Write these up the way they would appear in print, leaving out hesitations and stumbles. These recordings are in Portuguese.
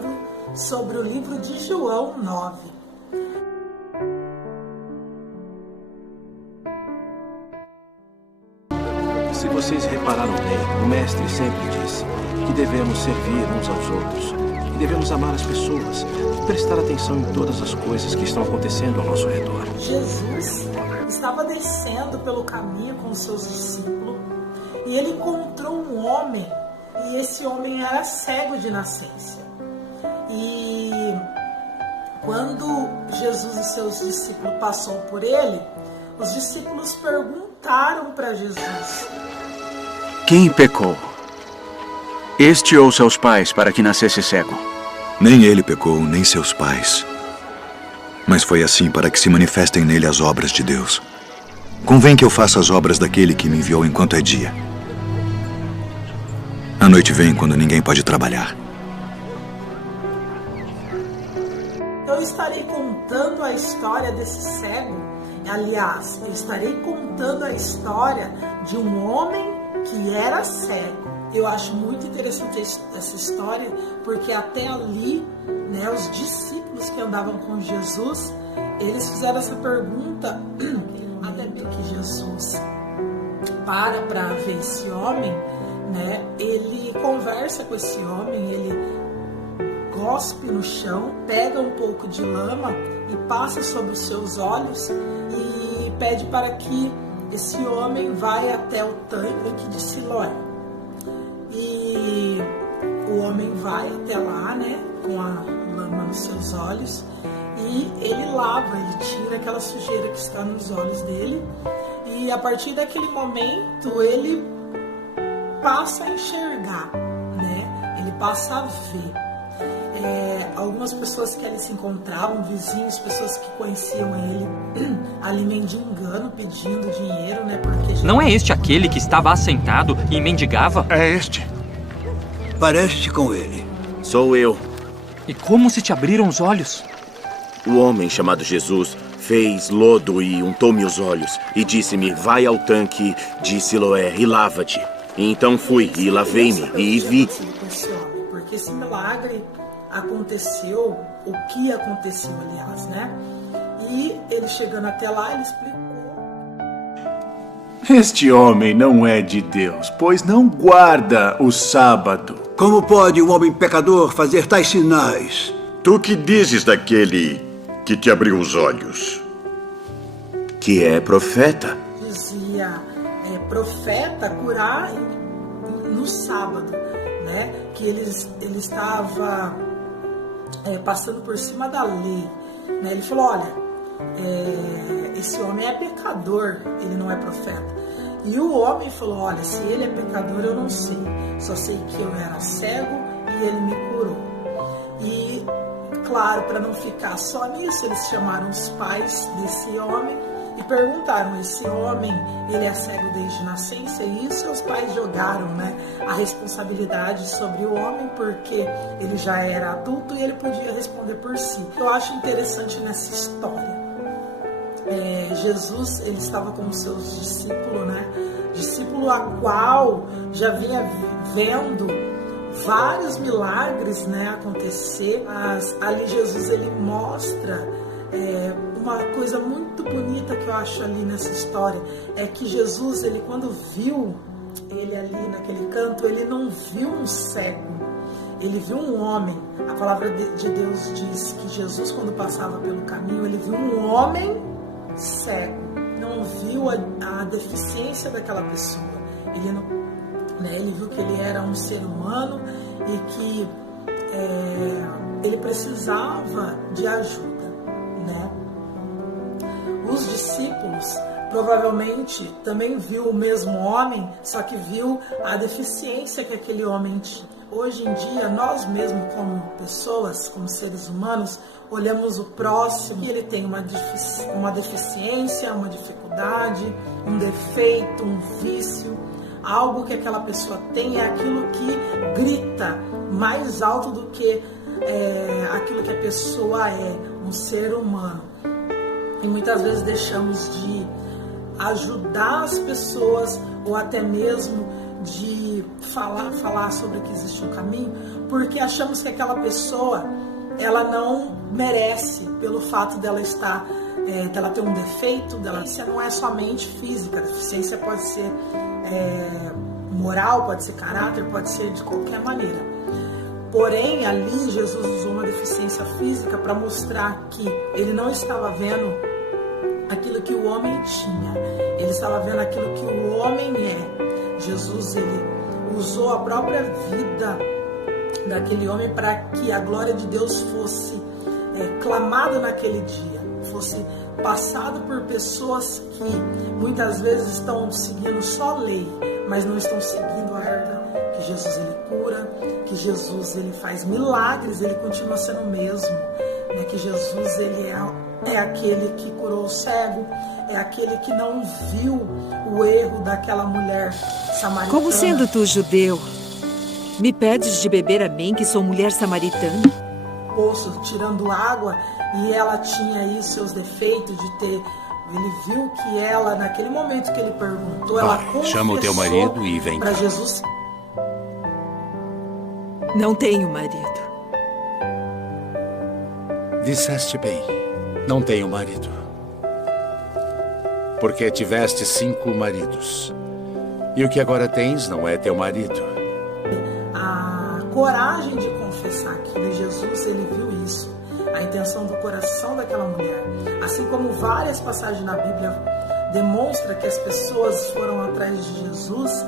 falando sobre o livro de João 9. Se vocês repararam bem, o mestre sempre disse que devemos servir uns aos outros, que devemos amar as pessoas, prestar atenção em todas as coisas que estão acontecendo ao nosso redor. Jesus estava descendo pelo caminho com os seus discípulos e ele encontrou um homem, e esse homem era cego de nascença. E quando Jesus e seus discípulos passou por ele, os discípulos perguntaram para Jesus: quem pecou? Este ou seus pais para que nascesse cego? Nem ele pecou, nem seus pais. Mas foi assim para que se manifestem nele as obras de Deus. Convém que eu faça as obras daquele que me enviou enquanto é dia. A noite vem quando ninguém pode trabalhar. Eu estarei contando a história desse cego. Aliás, eu estarei contando a história de um homem que era cego. Eu acho muito interessante essa história, porque até ali, né, os discípulos que andavam com Jesus, eles fizeram essa pergunta, até que Jesus para ver esse homem, né? Ele conversa com esse homem, ele cospe no chão, pega um pouco de lama e passa sobre os seus olhos e pede para que esse homem vá até o tanque de Siloé. E o homem vai até lá, né, com a lama nos seus olhos, e ele lava, ele tira aquela sujeira que está nos olhos dele, e a partir daquele momento ele passa a enxergar, né? Ele passa a ver. Algumas pessoas que ali se encontravam, vizinhos, pessoas que conheciam ele, ali mendigando, pedindo dinheiro, né? Porque não é este aquele que estava assentado e mendigava? É este. Parece com ele. Sou eu. E como se te abriram os olhos? O homem chamado Jesus fez lodo e untou-me os olhos e disse-me: vai ao tanque de Siloé e lava-te. E então fui e lavei-me e vi. Porque esse milagre aconteceu, o que aconteceu, aliás, né? E ele chegando até lá, ele explicou. Este homem não é de Deus, pois não guarda o sábado. Como pode um homem pecador fazer tais sinais? Tu que dizes daquele que te abriu os olhos? Que é profeta. Dizia profeta curar no sábado, né? Que ele estava passando por cima da lei, né? Ele falou: olha, esse homem é pecador, ele não é profeta. E o homem falou: olha, se ele é pecador eu não sei, só sei que eu era cego e ele me curou. E claro, para não ficar só nisso, eles chamaram os pais desse homem e perguntaram: esse homem, ele é cego desde nascença? E isso os pais jogaram, né, a responsabilidade sobre o homem, porque ele já era adulto e ele podia responder por si. Eu acho interessante nessa história, Jesus, ele estava com os seus discípulos, né, discípulo a qual já vinha vendo vários milagres, né, acontecer. Mas ali Jesus, ele mostra uma coisa muito bonita que eu acho ali nessa história, é que Jesus, ele quando viu ele ali naquele canto, ele não viu um cego, ele viu um homem. A palavra de Deus diz que Jesus, quando passava pelo caminho, ele viu um homem cego, não viu a deficiência daquela pessoa, ele não, né, ele viu que ele era um ser humano e que ele precisava de ajuda, né? Os discípulos provavelmente também viu o mesmo homem, só que viu a deficiência que aquele homem tinha. Hoje em dia, nós mesmos como pessoas, como seres humanos, olhamos o próximo e ele tem uma deficiência, uma dificuldade, um defeito, um vício. Algo que aquela pessoa tem é aquilo que grita mais alto do que aquilo que a pessoa é, um ser humano. E muitas vezes deixamos de ajudar as pessoas ou até mesmo de falar sobre que existe um caminho, porque achamos que aquela pessoa, ela não merece, pelo fato dela estar, dela ter um defeito, dela não é somente física, a deficiência pode ser moral, pode ser caráter, pode ser de qualquer maneira. Porém, ali Jesus usou uma deficiência física para mostrar que ele não estava vendo aquilo que o homem tinha, ele estava vendo aquilo que o homem é. Jesus, ele usou a própria vida daquele homem para que a glória de Deus fosse clamada naquele dia, fosse passado por pessoas que muitas vezes estão seguindo só lei, mas não estão seguindo a verdade. Que Jesus, ele cura, que Jesus, ele faz milagres, ele continua sendo o mesmo, né? Que Jesus, ele é aquele que curou o cego, é aquele que não viu o erro daquela mulher samaritana. Como sendo tu judeu, me pedes de beber a mim, que sou mulher samaritana? Poço, tirando água, e ela tinha aí seus defeitos de ter... Ele viu que ela, naquele momento que ele perguntou, ela confessou chama o teu marido e vem para cá. Jesus. Não tenho marido. Disseste bem, não tenho marido. Porque tiveste 5 maridos. E o que agora tens não é teu marido. A coragem de confessar aquilo, e Jesus, ele viu isso. A intenção do coração daquela mulher. Assim como várias passagens na Bíblia demonstram que as pessoas foram atrás de Jesus,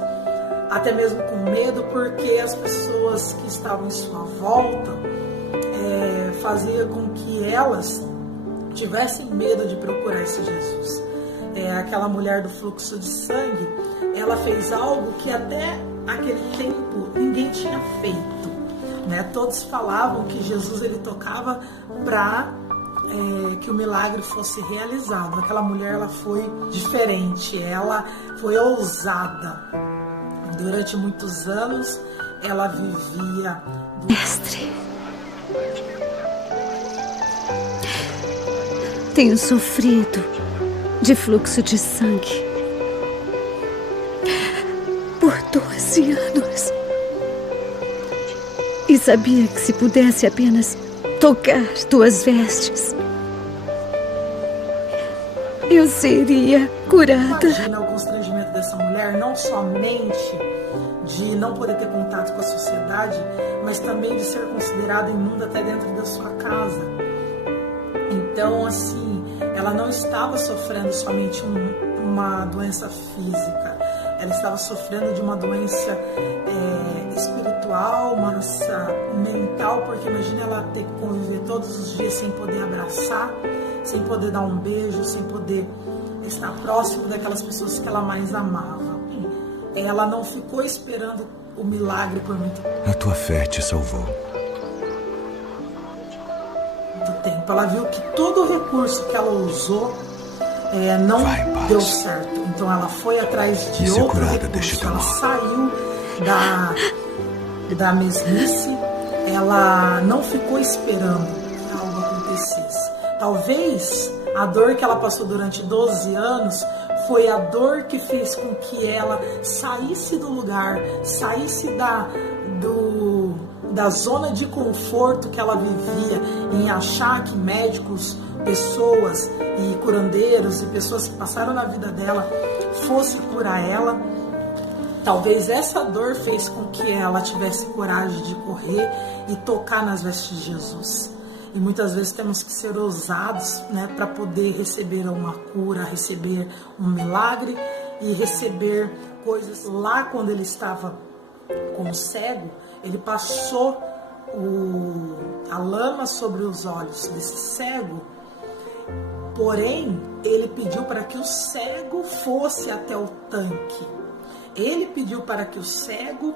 até mesmo com medo, porque as pessoas que estavam em sua volta fazia com que elas tivessem medo de procurar esse Jesus. Aquela mulher do fluxo de sangue, ela fez algo que até aquele tempo ninguém tinha feito, né? Todos falavam que Jesus, ele tocava para que o milagre fosse realizado. Aquela mulher, ela foi diferente, ela foi ousada. Durante muitos anos, ela vivia... Mestre, tenho sofrido de fluxo de sangue por 12 anos. E sabia que se pudesse apenas tocar tuas vestes, eu seria curada. Imagina o constrangimento dessa mulher, não somente de não poder ter contato com a sociedade, mas também de ser considerada imunda até dentro da sua casa. Então, assim, ela não estava sofrendo somente uma doença física, ela estava sofrendo de uma doença espiritual, uma doença mental, porque imagina ela ter que conviver todos os dias sem poder abraçar, sem poder dar um beijo, sem poder estar próximo daquelas pessoas que ela mais amava. Ela não ficou esperando o milagre por muito A tua fé te salvou. tempo. Ela viu que todo o recurso que ela usou não deu certo. Então ela foi atrás de outro recurso. Ela saiu da mesmice. Ela não ficou esperando que algo acontecesse. Talvez a dor que ela passou durante 12 anos foi a dor que fez com que ela saísse do lugar, saísse da zona de conforto que ela vivia, em achar que médicos, pessoas e curandeiros e pessoas que passaram na vida dela fosse curar ela. Talvez essa dor fez com que ela tivesse coragem de correr e tocar nas vestes de Jesus. E muitas vezes temos que ser ousados, né, para poder receber uma cura, receber um milagre e receber coisas. Lá quando ele estava como cego, ele passou a lama sobre os olhos desse cego, porém ele pediu para que o cego fosse até o tanque. Ele pediu para que o cego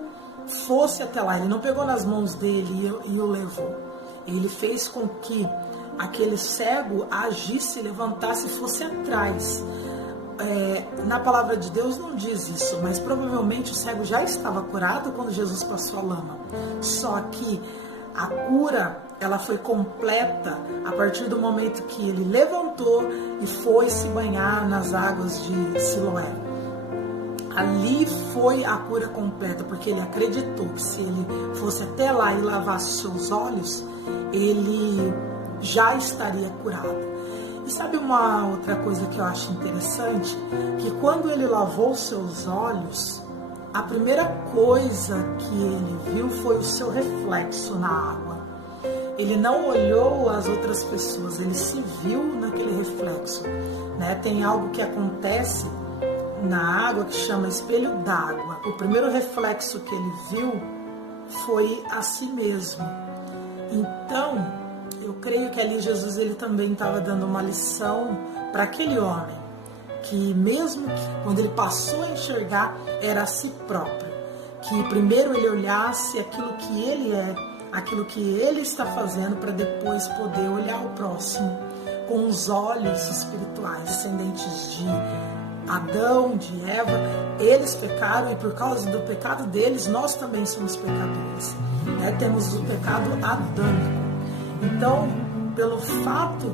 fosse até lá. Ele não pegou nas mãos dele e o levou. Ele fez com que aquele cego agisse, levantasse e fosse atrás. Na palavra de Deus não diz isso, mas provavelmente o cego já estava curado quando Jesus passou a lama. Só que a cura, ela foi completa a partir do momento que ele levantou e foi se banhar nas águas de Siloé. ali foi a cura completa, porque ele acreditou que se ele fosse até lá e lavasse seus olhos, ele já estaria curado. E sabe uma outra coisa que eu acho interessante? Que quando ele lavou seus olhos, a primeira coisa que ele viu foi o seu reflexo na água. Ele não olhou as outras pessoas, ele se viu naquele reflexo, né? Tem algo que acontece na água que chama espelho d'água. O primeiro reflexo que ele viu foi a si mesmo. Então, eu creio que ali Jesus ele também estava dando uma lição para aquele homem, que mesmo quando ele passou a enxergar, era a si próprio. Que primeiro ele olhasse aquilo que ele é, aquilo que ele está fazendo, para depois poder olhar o próximo com os olhos espirituais, descendentes de Adão, de Eva. Eles pecaram e por causa do pecado deles, nós também somos pecadores, né? Temos o pecado adâmico. Então, pelo fato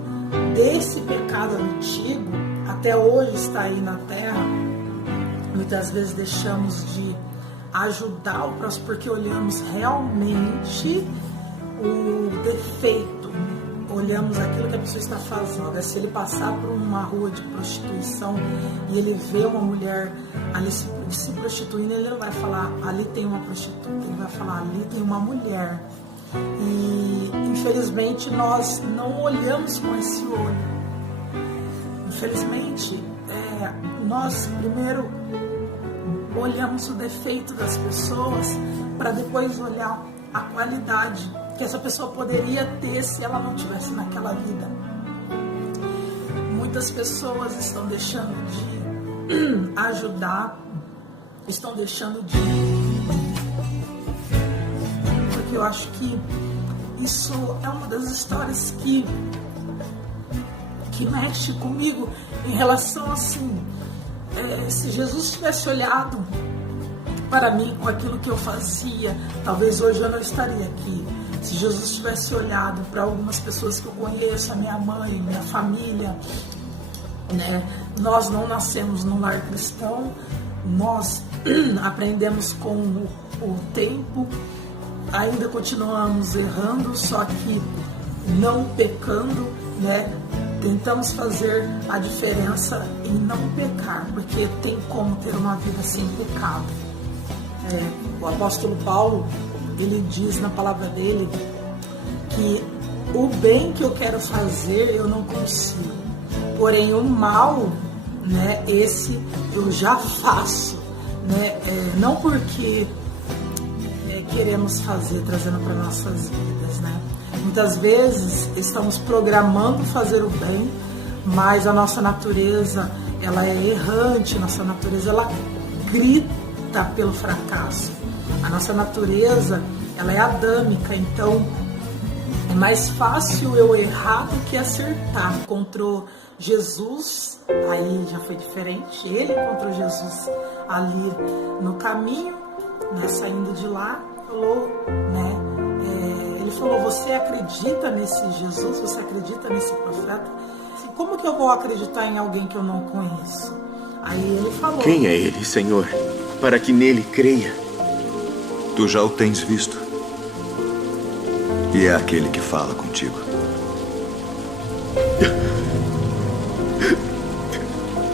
desse pecado antigo, até hoje está aí na terra, muitas vezes deixamos de ajudar o próximo porque olhamos realmente o defeito, olhamos aquilo que a pessoa está fazendo. Se ele passar por uma rua de prostituição e ele vê uma mulher ali se prostituindo, ele não vai falar, ali tem uma prostituta, ele vai falar, ali tem uma mulher. E infelizmente nós não olhamos com esse olho. Infelizmente nós primeiro olhamos o defeito das pessoas para depois olhar a qualidade que essa pessoa poderia ter se ela não tivesse naquela vida. Muitas pessoas estão deixando de ajudar, estão deixando de... Porque eu acho que isso é uma das histórias que mexe comigo em relação assim, se Jesus tivesse olhado para mim com aquilo que eu fazia, talvez hoje eu não estaria aqui. Se Jesus tivesse olhado para algumas pessoas que eu conheço, a minha mãe, minha família, né? Nós não nascemos num lar cristão, nós aprendemos com o tempo, ainda continuamos errando, só que não pecando, né? Tentamos fazer a diferença em não pecar, porque tem como ter uma vida sem pecado. O apóstolo Paulo, ele diz na palavra dele que o bem que eu quero fazer eu não consigo, porém o mal, né, esse eu já faço, né? Não porque queremos fazer, trazendo para nossas vidas, né? Muitas vezes estamos programando fazer o bem, mas a nossa natureza, ela é errante, nossa natureza, ela grita pelo fracasso. A nossa natureza, ela é adâmica, então é mais fácil eu errar do que acertar. Encontrou Jesus, aí já foi diferente, ele encontrou Jesus ali no caminho, né, saindo de lá, falou, né? Ele falou, você acredita nesse Jesus? Você acredita nesse profeta? Como que eu vou acreditar em alguém que eu não conheço? Aí ele falou... Quem é ele, Senhor, para que nele creia? Tu já o tens visto. E é aquele que fala contigo.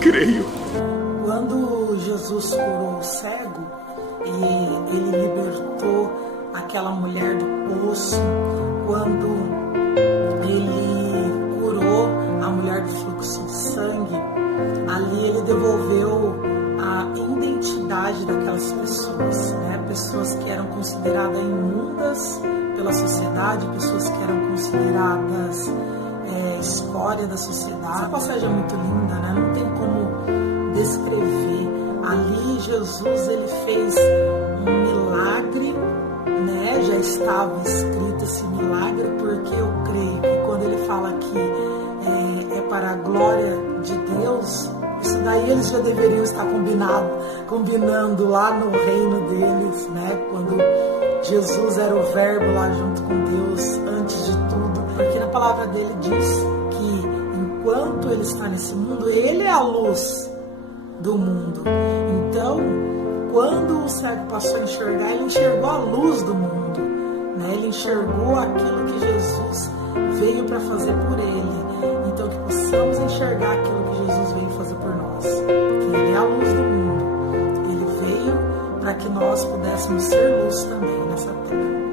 Creio. Quando Jesus curou o cego e ele libertou aquela mulher do poço, quando ele curou a mulher do fluxo de sangue, ali ele devolveu a identidade daquelas pessoas, né? Pessoas que eram consideradas imundas pela sociedade, pessoas que eram consideradas escória da sociedade. Essa passagem é muito linda, né? Não tem como descrever. Ali Jesus, ele fez um milagre, né? Já estava escrito esse milagre, porque eu creio que quando ele fala que é para a glória de Deus, isso daí eles já deveriam estar combinando lá no reino deles, né? Quando Jesus era o verbo lá junto com Deus, antes de tudo. Porque na palavra dele diz que enquanto ele está nesse mundo, ele é a luz, do mundo. Então, quando o cego passou a enxergar, ele enxergou a luz do mundo, né? Ele enxergou aquilo que Jesus veio para fazer por ele. Então, que possamos enxergar aquilo que Jesus veio fazer por nós, porque ele é a luz do mundo. Ele veio para que nós pudéssemos ser luz também nessa terra.